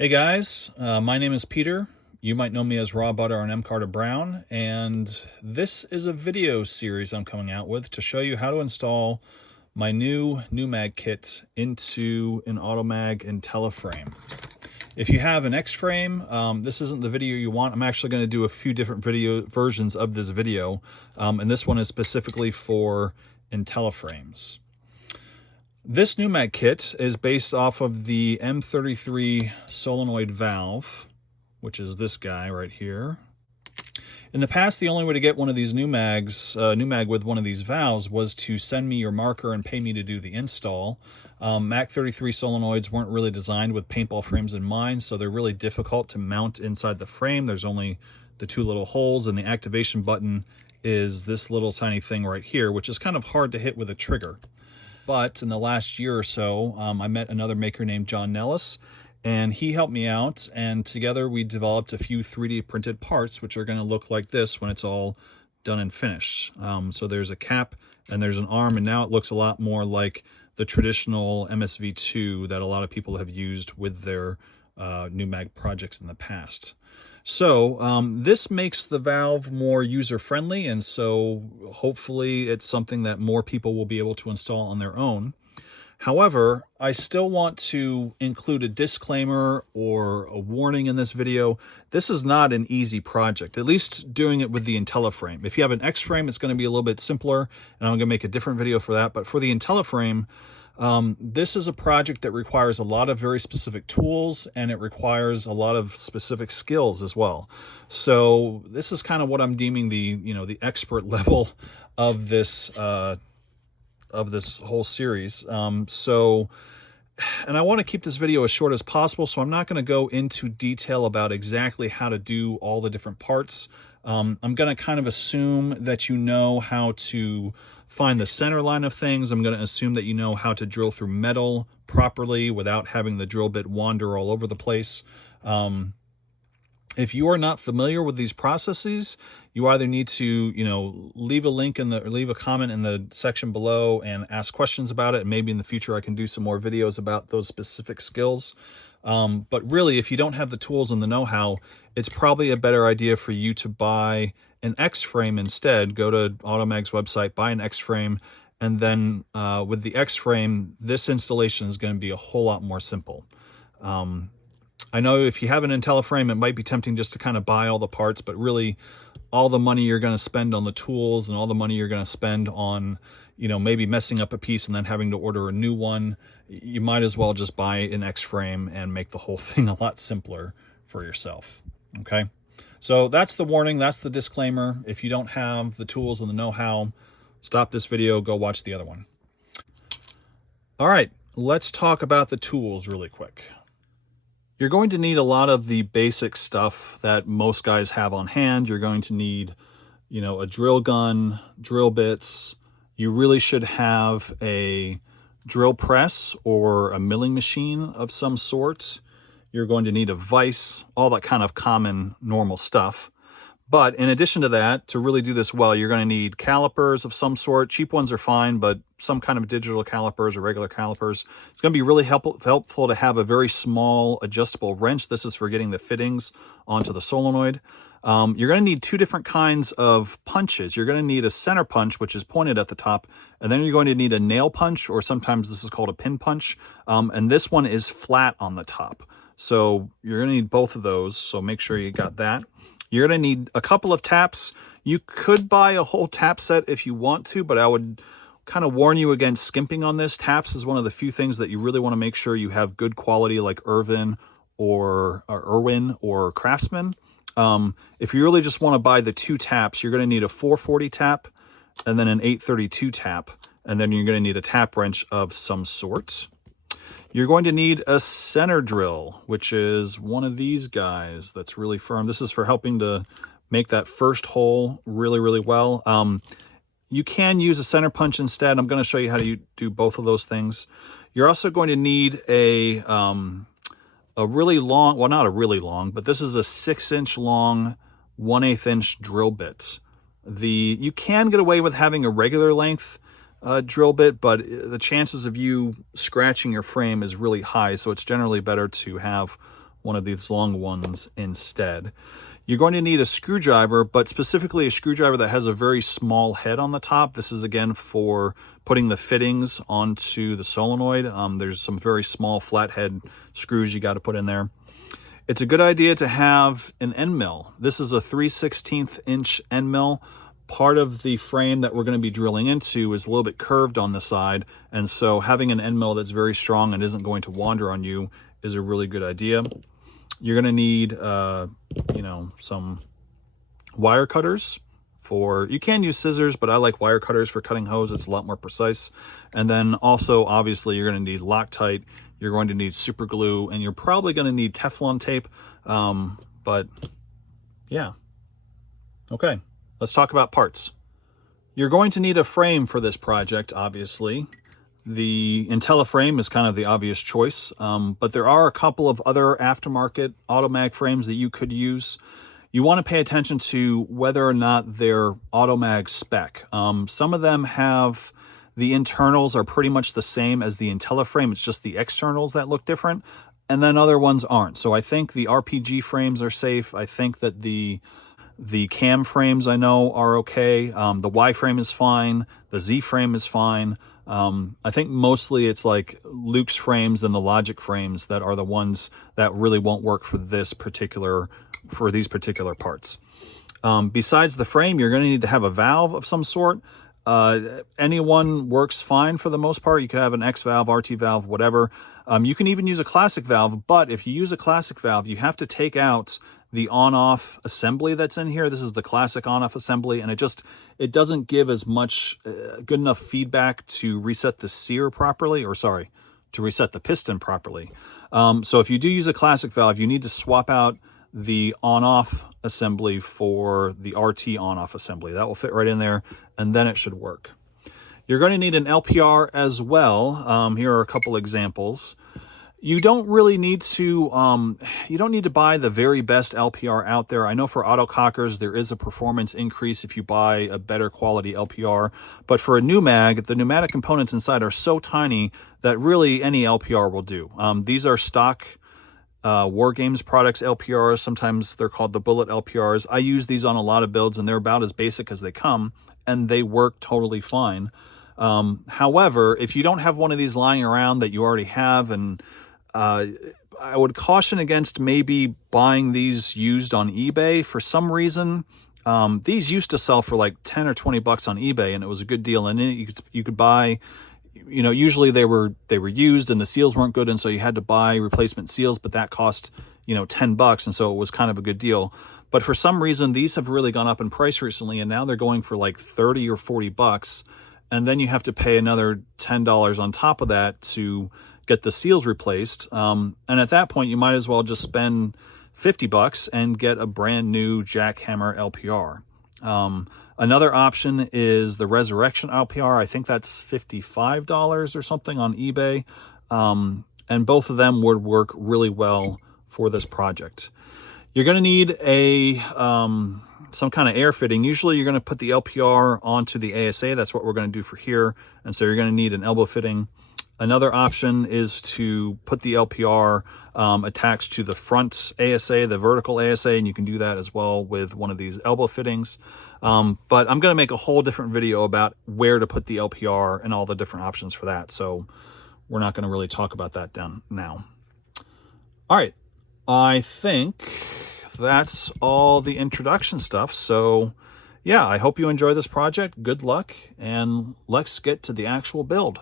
Hey guys, my name is Peter. You might know me as rawbutter or M. Carter Brown, and this is a video series I'm coming out with to show you how to install my new Pneumag kit into an Automag Intelliframe. If you have an X-frame, this isn't the video you want. I'm actually going to do a few different video versions of this video, and this one is specifically for Intelliframes. This Pneumag kit is based off of the M33 solenoid valve, which is this guy right here. In the past, the only way to get one of these Pneumag with one of these valves was to send me your marker and pay me to do the install. MAC-33 solenoids weren't really designed with paintball frames in mind, so they're really difficult to mount inside the frame. There's only the two little holes, and the activation button is this little tiny thing right here, which is kind of hard to hit with a trigger. But in the last year or so, I met another maker named John Nellis, and he helped me out, and together we developed a few 3D printed parts, which are going to look like this when it's all done and finished. So there's a cap and there's an arm, and now it looks a lot more like the traditional MSV2 that a lot of people have used with their Pneumag projects in the past. So this makes the valve more user-friendly, and so hopefully it's something that more people will be able to install on their own. However, I still want to include a disclaimer or a warning in this video. This is not an easy project, at least doing it with the Intelliframe. If you have an X-frame, it's going to be a little bit simpler, and I'm going to make a different video for that. But for the Intelliframe, this is a project that requires a lot of very specific tools, and it requires a lot of specific skills as well. So this is kind of what I'm deeming the expert level of this whole series. And I want to keep this video as short as possible, so I'm not going to go into detail about exactly how to do all the different parts. I'm going to kind of assume that you know how to find the center line of things. I'm going to assume that you know how to drill through metal properly without having the drill bit wander all over the place. If you are not familiar with these processes, you either need to, leave a comment in the section below and ask questions about it. And maybe in the future I can do some more videos about those specific skills. But really, if you don't have the tools and the know-how, it's probably a better idea for you to buy an X-frame instead. Go to Automag's website, buy an X-frame, and then with the X-frame, this installation is going to be a whole lot more simple. I know if you have an Intelliframe, it might be tempting just to kind of buy all the parts, but really all the money you're going to spend on the tools and all the money you're going to spend on, maybe messing up a piece and then having to order a new one, you might as well just buy an X-frame and make the whole thing a lot simpler for yourself. Okay? So that's the warning, that's the disclaimer. If you don't have the tools and the know-how, stop this video, go watch the other one. All right, let's talk about the tools really quick. You're going to need a lot of the basic stuff that most guys have on hand. You're going to need, a drill gun, drill bits. You really should have a drill press or a milling machine of some sort. You're going to need a vise, all that kind of common, normal stuff. But in addition to that, to really do this well, you're going to need calipers of some sort. Cheap ones are fine, but some kind of digital calipers or regular calipers. It's going to be really helpful to have a very small adjustable wrench. This is for getting the fittings onto the solenoid. You're going to need two different kinds of punches. You're going to need a center punch, which is pointed at the top, and then you're going to need a nail punch, or sometimes this is called a pin punch, and this one is flat on the top. So you're going to need both of those, so make sure you got that. You're going to need a couple of taps. You could buy a whole tap set if you want to, but I would kind of warn you against skimping on this. Taps is one of the few things that you really want to make sure you have good quality, like Irwin or Craftsman. If you really just want to buy the two taps, you're going to need a 440 tap and then an 832 tap, and then you're going to need a tap wrench of some sort. You're going to need a center drill, which is one of these guys that's really firm. This is for helping to make that first hole really, really well. You can use a center punch instead. I'm going to show you how to do both of those things. You're also going to need a really long, well, not a really long, but this is a 6-inch long, 1/8 inch drill bit. You can get away with having a regular length drill bit, but the chances of you scratching your frame is really high, so it's generally better to have one of these long ones instead. You're going to need a screwdriver, but specifically a screwdriver that has a very small head on the top. This is again for putting the fittings onto the solenoid. There's some very small flathead screws you got to put in there. It's a good idea to have an end mill. This is a 3/16 inch end mill. Part of the frame that we're going to be drilling into is a little bit curved on the side, and so having an end mill that's very strong and isn't going to wander on you is a really good idea. You're going to need, you know, some wire cutters. You can use scissors, but I like wire cutters for cutting hose. It's a lot more precise. And then also, obviously, you're going to need Loktite. You're going to need super glue, and you're probably going to need Teflon tape. But yeah. Okay, let's talk about parts. You're going to need a frame for this project, obviously. The Intelliframe is kind of the obvious choice, but there are a couple of other aftermarket Automag frames that you could use. You want to pay attention to whether or not they're Automag spec. Some of them have the internals are pretty much the same as the Intelliframe. It's just the externals that look different, and then other ones aren't. So I think the RPG frames are safe. I think that the cam frames I know are okay. The Y frame is fine. The Z frame is fine. I think mostly it's like Luke's frames and the Logic frames that are the ones that really won't work for these particular parts. Besides the frame, you're going to need to have a valve of some sort. Anyone works fine for the most part. You could have an X valve, RT valve, whatever. You can even use a classic valve, but if you use a classic valve, you have to take out the on-off assembly that's in here. This is the classic on-off assembly, and it doesn't give as much good enough feedback to reset the sear properly, or sorry, to reset the piston properly. So if you do use a classic valve, you need to swap out the on-off assembly for the RT on-off assembly. That will fit right in there, and then it should work. You're going to need an LPR as well. Here are a couple examples. You don't really need to, buy the very best LPR out there. I know for autocockers, there is a performance increase if you buy a better quality LPR, but for a Pneumag, the pneumatic components inside are so tiny that really any LPR will do. These are stock War Games products LPRs. Sometimes they're called the bullet LPRs. I use these on a lot of builds, and they're about as basic as they come, and they work totally fine. However, if you don't have one of these lying around that you already have, and I would caution against maybe buying these used on eBay. For some reason, these used to sell for like 10 or 20 bucks on eBay, and it was a good deal. And you could buy, you know, usually they were used and the seals weren't good, and so you had to buy replacement seals, but that cost, you know, 10 bucks, and so it was kind of a good deal. But for some reason, these have really gone up in price recently, and now they're going for like 30 or 40 bucks, and then you have to pay another $10 on top of that to get the seals replaced. And at that point, you might as well just spend 50 bucks and get a brand new jackhammer LPR. Another option is the Resurrection LPR. I think that's $55 or something on eBay. And both of them would work really well for this project. You're going to need some kind of air fitting. Usually you're going to put the LPR onto the ASA. That's what we're going to do for here. And so you're going to need an elbow fitting. Another option is to put the LPR attached to the front ASA, the vertical ASA, and you can do that as well with one of these elbow fittings. But I'm going to make a whole different video about where to put the LPR and all the different options for that, so we're not going to really talk about that now. All right, I think that's all the introduction stuff. So yeah, I hope you enjoy this project. Good luck, and let's get to the actual build.